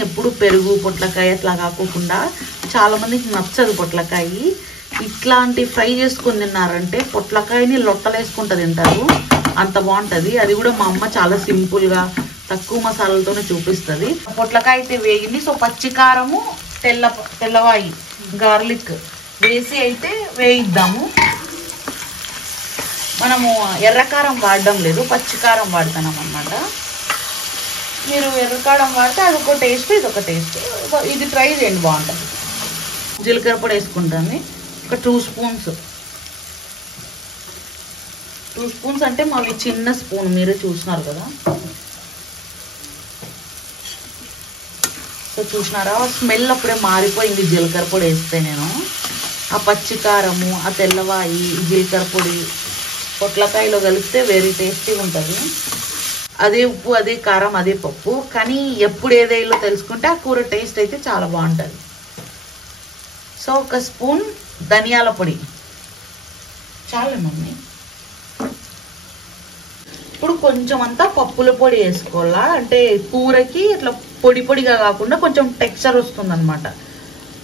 ఎప్పుడు పెరుగు పొట్లకాయ అట్లా కాకోకుండా చాలా మందికి నచ్చదు పొట్లకాయ. ఇట్లాంటి ఫ్రై చేసుకొని తిన్నారంటే పొట్లకాయని లొట్టలేసుకుంటూ తింటారు, అంత బాగుంటుంది. అది కూడా మా అమ్మ చాలా సింపుల్గా తక్కువ మసాలాలతోనే చూపిస్తుంది. పొట్లకాయ అయితే వేగింది. సో పచ్చికారము తెల్లవాయి గార్లిక్ వేసి అయితే వేయిద్దాము. మనము ఎర్రకారం వాడడం లేదు, పచ్చికారం వాడుతున్నాం అన్నమాట. మీరు ఎర్రకారం వాడితే అదొక టేస్ట్, ఇదొక టేస్ట్. ఇది ట్రై చేయండి, బాగుంటుంది. జీలకర్ర పొడి వేసుకుంటాను ఒక 2 స్పూన్స్. 2 స్పూన్స్ అంటే మావి చిన్న స్పూన్, మీరే చూసినారు కదా. సో చూసినారా, స్మెల్ అప్పుడే మారిపోయింది జీలకర్ర పొడి వేస్తే. నేను ఆ పచ్చికారము, ఆ తెల్లవాయి, జీలకర్ర పొడి పొట్లకాయలో కలిపితే వెరీ టేస్టీగా ఉంటుంది. అదే ఉప్పు, అదే కారం, అదే పప్పు, కానీ ఎప్పుడు ఏదేలో తెలుసుకుంటే ఆ కూర టేస్ట్ అయితే చాలా బాగుంటుంది. సో 1 స్పూన్ ధనియాల పొడి చాలు మమ్మీ. ఇప్పుడు కొంచెం అంతా పప్పుల పొడి వేసుకోవాలా, అంటే కూరకి ఇట్లా పొడి పొడిగా కాకుండా కొంచెం టెక్స్చర్ వస్తుంది అనమాట.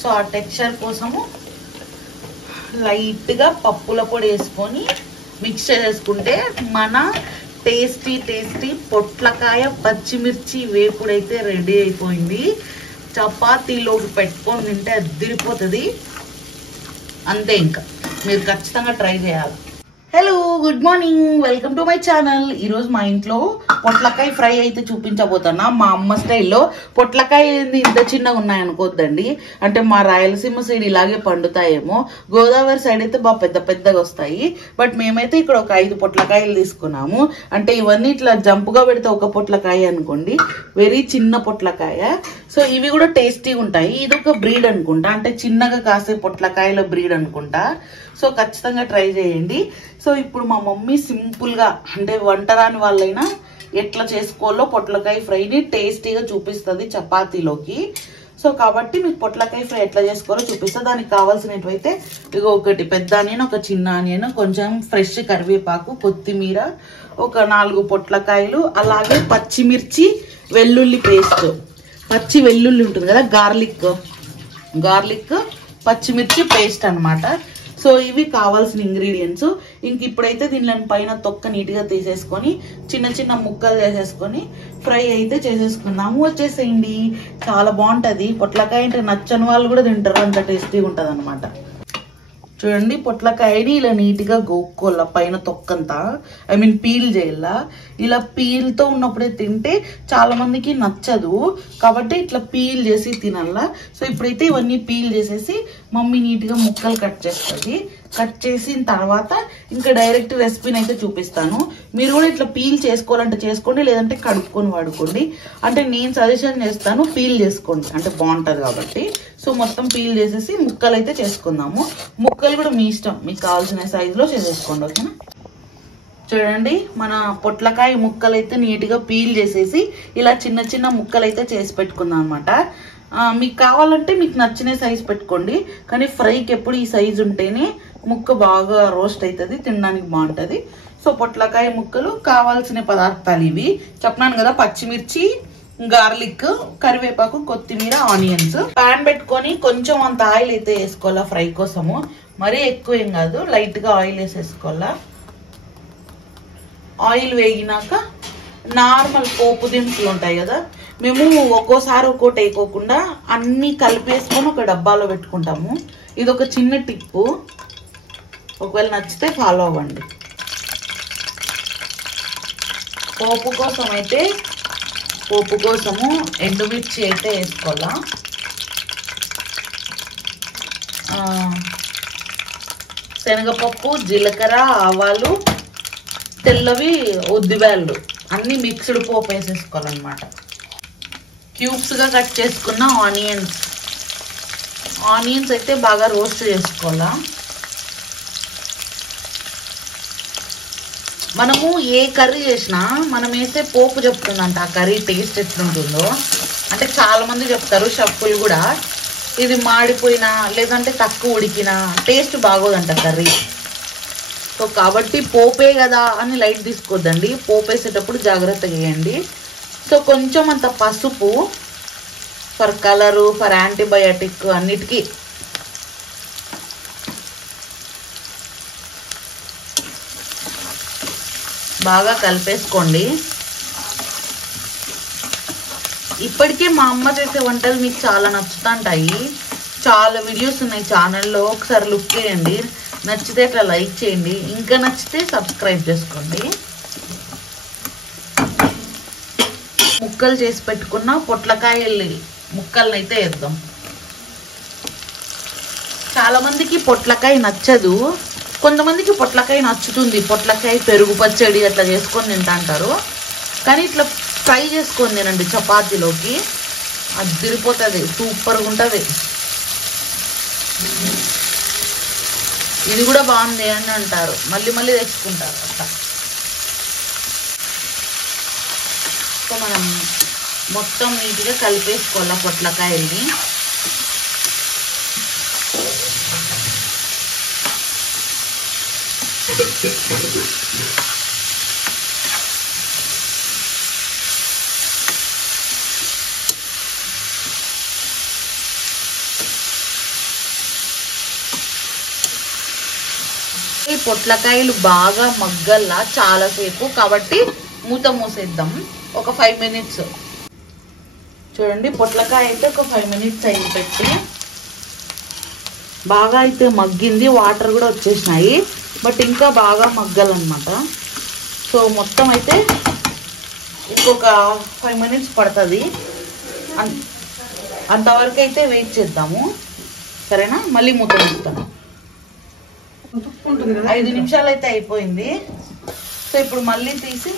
సో ఆ టెక్స్చర్ కోసము లైట్గా పప్పుల పొడి వేసుకొని మిక్స్ చేసేసుకుంటే మన టేస్టీ టేస్టీ పొట్లకాయ పచ్చిమిర్చి వేపుడైతే రెడీ అయిపోయింది. చపాతీలోకి పెట్టుకొని తింటే అదిరిపోతుంది. అంతే, ఇంకా మీరు ఖచ్చితంగా ట్రై చేయాలి. Hello, good morning, welcome to my channel. ఈరోజు మా ఇంట్లో పొట్లకాయ ఫ్రై అయితే చూపించబోతున్నా. మా అమ్మ స్టైల్లో. పొట్లకాయ ఏంది ఇంత చిన్నగా ఉన్నాయనుకోద్దండి, అంటే మా రాయలసీమ సైడ్ ఇలాగే పండుతాయేమో. గోదావరి సైడ్ అయితే బాగా పెద్ద పెద్దగా వస్తాయి. బట్ మేమైతే ఇక్కడ ఒక 5 పొట్లకాయలు తీసుకున్నాము. అంటే ఇవన్నీ ఇట్లా జంపుగా పెడితే ఒక పొట్లకాయ అనుకోండి, వెరీ చిన్న పొట్లకాయ. సో ఇవి కూడా టేస్టీగా ఉంటాయి. ఇది ఒక బ్రీడ్ అనుకుంటా, అంటే చిన్నగా కాసే పొట్లకాయల బ్రీడ్ అనుకుంటా. సో ఖచ్చితంగా ట్రై చేయండి. సో ఇప్పుడు మా మమ్మీ సింపుల్గా, అంటే వంట రాని వాళ్ళైనా ఎట్లా చేసుకోవాలో పొట్లకాయ ఫ్రైని టేస్టీగా చూపిస్తుంది చపాతీలోకి. సో కాబట్టి మీకు పొట్లకాయ ఫ్రై ఎట్లా చేసుకోవాలో చూపిస్తా. దానికి కావాల్సినవైతే ఇక ఒకటి పెద్ద ఆనియన్, ఒక చిన్న ఆనియన్, కొంచెం ఫ్రెష్ కరివేపాకు, కొత్తిమీర, ఒక 4 పొట్లకాయలు, అలాగే పచ్చిమిర్చి, వెల్లుల్లి పేస్ట్, పచ్చి వెల్లుల్లి ఉంటుంది కదా, గార్లిక్ పచ్చిమిర్చి పేస్ట్ అన్నమాట. సో ఇవి కావాల్సిన ఇంగ్రీడియంట్స్. ఇంక ఇప్పుడైతే దీనిలో పైన తొక్క నీట్గా తీసేసుకొని చిన్న చిన్న ముక్కలు చేసేసుకొని ఫ్రై అయితే చేసేసుకుందాము. వచ్చేసేయండి, చాలా బాగుంటుంది. పొట్లకాయ అంటే నచ్చని వాళ్ళు కూడా తింటారు, అంత టేస్టీగా ఉంటుంది అనమాట. చూడండి, పొట్లకాయని ఇలా నీట్గా గోక్కోవాల, పైన తొక్కంతా, ఐ మీన్ పీల్ చేయాల. ఇలా పీల్తో ఉన్నప్పుడే తింటే చాలా మందికి నచ్చదు, కాబట్టి ఇట్లా పీల్ చేసి తినాల. సో ఇప్పుడైతే ఇవన్నీ పీల్ చేసేసి మమ్మీ నీట్గా ముక్కలు కట్ చేస్తుంది. కట్ చేసిన తర్వాత ఇంకా డైరెక్ట్ రెసిపీని అయితే చూపిస్తాను. మీరు కూడా ఇట్లా పీల్ చేసుకోవాలంటే చేసుకోండి, లేదంటే కడుక్కొని వాడుకోండి. అంటే నేను సజెషన్ చేస్తాను పీల్ చేసుకోండి, అంటే బాగుంటుంది కాబట్టి. సో మొత్తం పీల్ చేసేసి ముక్కలు అయితే చేసుకుందాము. ముక్కలు కూడా మీ ఇష్టం, మీకు కావాల్సిన సైజులో చేసేసుకోండి, ఓకేనా. చూడండి, మన పొట్లకాయ ముక్కలు అయితే నీట్గా పీల్ చేసేసి ఇలా చిన్న చిన్న ముక్కలు అయితే చేసి పెట్టుకుందాం అనమాట. మీకు కావాలంటే మీకు నచ్చిన సైజు పెట్టుకోండి, కానీ ఫ్రైకి ఎప్పుడు ఈ సైజు ఉంటేనే ముక్క బాగా రోస్ట్ అవుతుంది, తినడానికి బాగుంటుంది. సో పొట్లకాయ ముక్కలు కావాల్సిన పదార్థాలు ఇవి చెప్పినాను కదా, పచ్చిమిర్చి, గార్లిక్, కరివేపాకు, కొత్తిమీర, ఆనియన్స్. పాన్ పెట్టుకొని కొంచెం అంత ఆయిల్ అయితే వేసుకోవాలా ఫ్రై కోసము. మరీ ఎక్కువ ఏం కాదు, లైట్ గా ఆయిల్ వేసేసుకోవాలా. ఆయిల్ వేగినాక నార్మల్ పోపు దినుసులు ఉంటాయి కదా, మేము ఒక్కోసారి ఒక్కోటి వేయకోకుండా అన్ని కలిపేసుకొని ఒక డబ్బాలో పెట్టుకుంటాము. ఇది ఒక చిన్న టిప్పు, ఒకవేళ నచ్చితే ఫాలో అవ్వండి. పోపు కోసము ఎండుమిర్చి అయితే వేసుకోవాలా. శనగపప్పు, జీలకర్ర, ఆవాలు, తెల్లవి ఉద్దిబ్యాళ్ళు అన్ని మిక్స్డ్ పోపు వేసేసుకోవాలన్నమాట. క్యూబ్స్గా కట్ చేసుకున్న ఆనియన్స్ అయితే బాగా రోస్ట్ చేసుకోవాలా. మనము ఏ కర్రీ చేసినా మనం వేసే పోపు చెప్తుందంట ఆ కర్రీ టేస్ట్ ఎట్లుంటుందో. అంటే చాలా మంది చెప్తారు, షెఫ్లు కూడా, ఇది మాడిపోయినా లేదంటే తక్కువ ఉడికినా టేస్ట్ బాగోదంట కర్రీ. సో కాబట్టి పోపే కదా అని లైట్ తీసుకోవద్దండి, పోపు వేసేటప్పుడు జాగ్రత్తగా వేయండి. సో కొంచెం అంత పసుపు, ఫర్ కలరు, ఫర్ యాంటీబయాటిక్ అన్నిటికీ. బాగా కలిపేసుకోండి. ఇప్పటికే మా అమ్మ చేసే వంటలు మీకు చాలా నచ్చుతుంటాయి. చాలా వీడియోస్ ఉన్నాయి ఛానల్లో, ఒకసారి లుక్ చేయండి. నచ్చితే అట్లా లైక్ చేయండి, ఇంకా నచ్చితే సబ్స్క్రైబ్ చేసుకోండి. ముక్కలు చేసి పెట్టుకున్న పొట్లకాయలు ముక్కల్ని అయితే వేద్దాం. చాలా మందికి పొట్లకాయ నచ్చదు, కొంతమందికి పొట్లకాయ నచ్చుతుంది. పొట్లకాయ పెరుగు పచ్చడి అట్లా చేసుకొని తింటాంటారు. కానీ ఇట్లా ఫ్రై చేసుకొని తినండి చపాతీలోకి, అది తిరిగిపోతుంది, సూపర్గా ఉంటుంది. ఇది కూడా బాగుంది అని అంటారు, మళ్ళీ మళ్ళీ తెచ్చుకుంటారు అట్లా. సో మనం మొత్తం నీట్గా కలిపేసుకోవాలి పొట్లకాయల్ని. ఈ పొట్లకాయలు బాగా మగ్గల్లా చాలాసేపు, కాబట్టి మూత మూసేద్దాం ఒక 5 minutes. చూడండి పొట్లకాయ అయితే ఒక 5 minutes అయింది పెట్టి, బాగా అయితే మగ్గింది, వాటర్ కూడా వచ్చేసినాయి. బట్ ఇంకా బాగా మగ్గాలన్నమాట. సో మొత్తం అయితే ఇంకొక 5 minutes పడుతుంది. అంతవరకు అయితే వెయిట్ చేద్దాము, సరేనా? మళ్ళీ మూత వేస్తాను. 5 నిమిషాలు అయితే అయిపోయింది. సో ఇప్పుడు మళ్ళీ తీసి,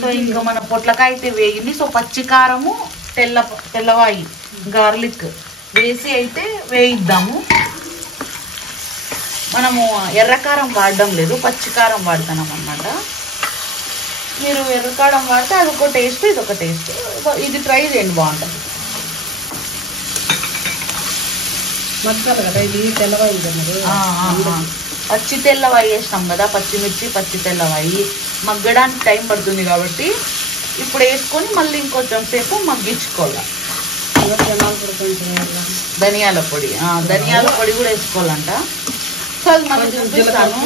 సో ఇంకా మన పొట్లకాయ అయితే వేగింది. సో పచ్చికారము, తెల్లవాయి, గార్లిక్ వేసి అయితే వేయిద్దాము. మనము ఎర్రకారం వాడడం లేదు, పచ్చికారం వాడుతున్నాం అన్నమాట. మీరు ఎర్రకారం వాడితే అదొక టేస్ట్, ఇదొక టేస్ట్. ఇది ట్రై చేయండి, బాగుంటుంది. పచ్చి తెల్లవాయి వేసినాం కదా, పచ్చిమిర్చి, పచ్చి తెల్లవాయి మగ్గడానికి టైం పడుతుంది కాబట్టి ఇప్పుడు వేసుకొని మళ్ళీ ఇంకొంచెం సేపు మగ్గించుకోవాలి. ధనియాల పొడి, ధనియాల పొడి కూడా వేసుకోవాలంట. సో అది మళ్ళీ చూపిస్తాను.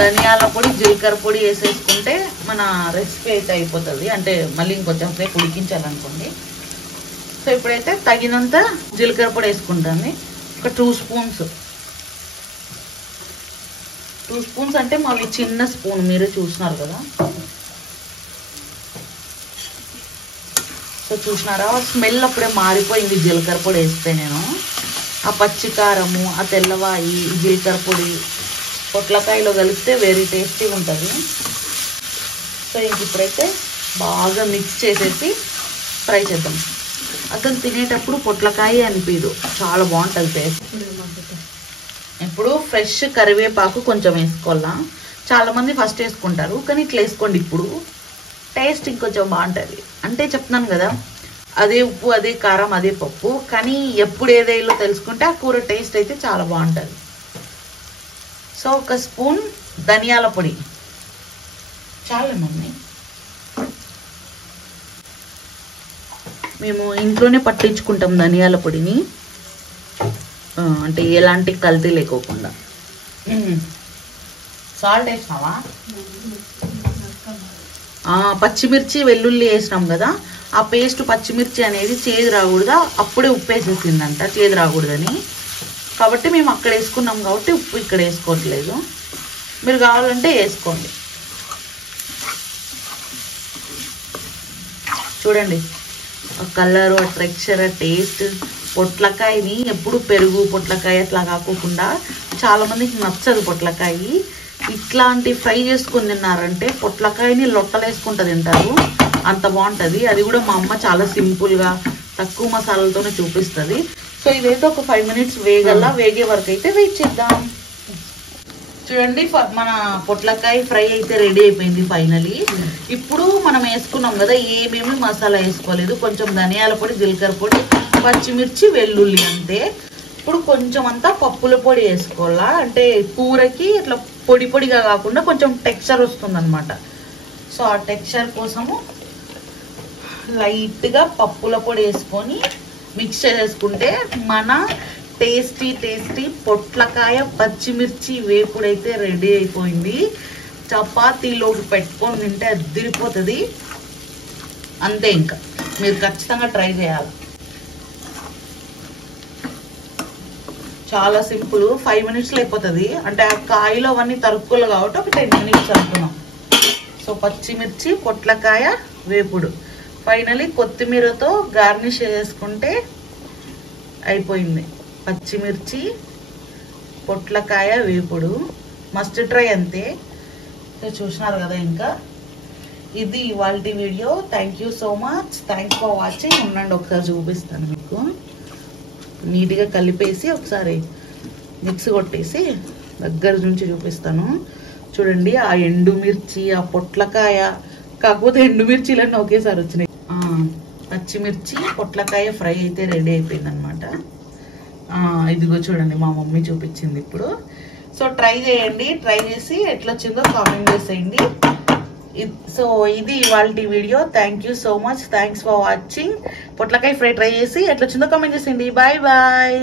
ధనియాల పొడి, జీలకర్ర పొడి వేసేసుకుంటే మన రెసిపీ అయితే అయిపోతుంది. అంటే మళ్ళీ ఇంకొంచెం సేపు ఉడికించాలనుకోండి. సో ఇప్పుడైతే తగినంత జీలకర్ర పొడి వేసుకుంటాను, ఒక 2 spoons. 2 spoons అంటే మావి చిన్న స్పూన్, మీరు చూసినారు కదా. సో చూసినారా, స్మెల్ అప్పుడే మారిపోయింది జీలకర్ర పొడి వేస్తే. నేను ఆ పచ్చికారము, ఆ తెల్లవాయి, జీలకర్ర పొడి పొట్లకాయలో కలిపితే వెరీ టేస్టీగా ఉంటుంది. సో ఇంక ఇప్పుడైతే బాగా మిక్స్ చేసేసి ఫ్రై చేద్దాం. అతను తినేటప్పుడు పొట్లకాయ అనిపించదు, చాలా బాగుంటుంది టేస్ట్. ఇప్పుడు ఫ్రెష్ కరివేపాకు కొంచెం వేసుకోవాలా. చాలా మంది ఫస్ట్ వేసుకుంటారు, కానీ ఇట్లా వేసుకోండి, ఇప్పుడు టేస్ట్ ఇంకొంచెం బాగుంటుంది. అంటే చెప్తున్నాను కదా, అదే ఉప్పు, అదే కారం, అదే పప్పు, కానీ ఎప్పుడు ఏదేలో తెలుసుకుంటే ఆ కూర టేస్ట్ అయితే చాలా బాగుంటుంది. సో 1 స్పూన్ ధనియాల పొడి చాలా మమ్మీ, మేము ఇంట్లోనే పట్టించుకుంటాం ధనియాల పొడిని, అంటే ఎలాంటి కల్తీ లేకోకుండా. సాల్ట్ వేసినావా? పచ్చిమిర్చి, వెల్లుల్లి వేసినాం కదా, ఆ పేస్ట్ పచ్చిమిర్చి అనేది చేదు రాకూడదా, అప్పుడే ఉప్పు వేసేసిందంట చేదు రాకూడదని. కాబట్టి మేము అక్కడ వేసుకున్నాం కాబట్టి ఉప్పు ఇక్కడ వేసుకోవట్లేదు. మీరు కావాలంటే వేసుకోండి. చూడండి ఆ కలర్, ఆ టెక్స్చర్, ఆ టేస్ట్. పొట్లకాయని ఎప్పుడు పెరుగు, పొట్లకాయ అట్లా కాకోకుండా, చాలా మందికి నచ్చదు పొట్లకాయ. ఇట్లాంటి ఫ్రై చేసుకుని తిన్నారంటే పొట్లకాయని లొట్టలు వేసుకుంటూ తింటారు, అంత బాగుంటుంది. అది కూడా మా అమ్మ చాలా సింపుల్గా తక్కువ మసాలాలతోనే చూపిస్తుంది. సో ఇదైతే ఒక 5 minutes వేగల్లా, వేగే వరకు అయితే వెయిట్ చేద్దాం. చూడండి మన పొట్లకాయ ఫ్రై అయితే రెడీ అయిపోయింది ఫైనలీ. ఇప్పుడు మనం వేసుకున్నాం కదా, ఏమేమి మసాలా వేసుకోలేదు, కొంచెం ధనియాల పొడి, జీలకర్ర పొడి, పచ్చిమిర్చి, వెల్లుల్లి అంతే. ఇప్పుడు కొంచెం అంతా పప్పుల పొడి వేసుకోవాలా, అంటే కూరకి ఇట్లా పొడి పొడిగా కాకుండా కొంచెం టెక్స్చర్ వస్తుంది అనమాట. సో ఆ టెక్స్చర్ కోసము లైట్గా పప్పుల పొడి వేసుకొని మిక్స్ చేసేసుకుంటే మన టేస్టీ టేస్టీ పొట్లకాయ పచ్చిమిర్చి వేపుడైతే రెడీ అయిపోయింది. చపాతీలోకి పెట్టుకొని తింటే అదిరిపోతుంది. అంతే, ఇంకా మీరు ఖచ్చితంగా ట్రై చేయాలి. చాలా సింపుల్, 5 మినిట్స్లో అయిపోతుంది. అంటే ఆ కాయలో అవన్నీ తరుక్కోలు కాబట్టి ఒక 10 మినిట్స్ అనుకున్నాం. సో పచ్చిమిర్చి పొట్లకాయ వేపుడు ఫైనలీ కొత్తిమీరతో గార్నిష్ చేసుకుంటే అయిపోయింది. పచ్చిమిర్చి పొట్లకాయ వేపుడు మస్ట్ ట్రై. అంతే, చూసినారు కదా. ఇంకా ఇది ఇవాల్టి video. Thank you so much. Thanks for watching. ఉండండి, ఒకసారి చూపిస్తాను మీకు. నీట్గా కలిపేసి ఒకసారి మిక్స్ కొట్టేసి దగ్గర నుంచి చూపిస్తాను. చూడండి, ఆ ఎండుమిర్చి, ఆ పొట్లకాయ, కాకపోతే ఎండుమిర్చిలన్నీ ఒకేసారి వచ్చినాయి. పచ్చిమిర్చి పొట్లకాయ ఫ్రై అయితే రెడీ అయిపోయింది అనమాట. ఇదిగో చూడండి, మా మమ్మీ చూపించింది ఇప్పుడు. సో ట్రై చేయండి, ట్రై చేసి ఎట్లా వచ్చిందో కామెంట్ చేసేయండి. సో ఇది ఇవాల్టి video. Thank you so much. Thanks for watching. పొట్లకాయ ఫ్రై ట్రై చేసి ఎట్లా వచ్చిందో కామెంట్ చేసేయండి. Bye bye.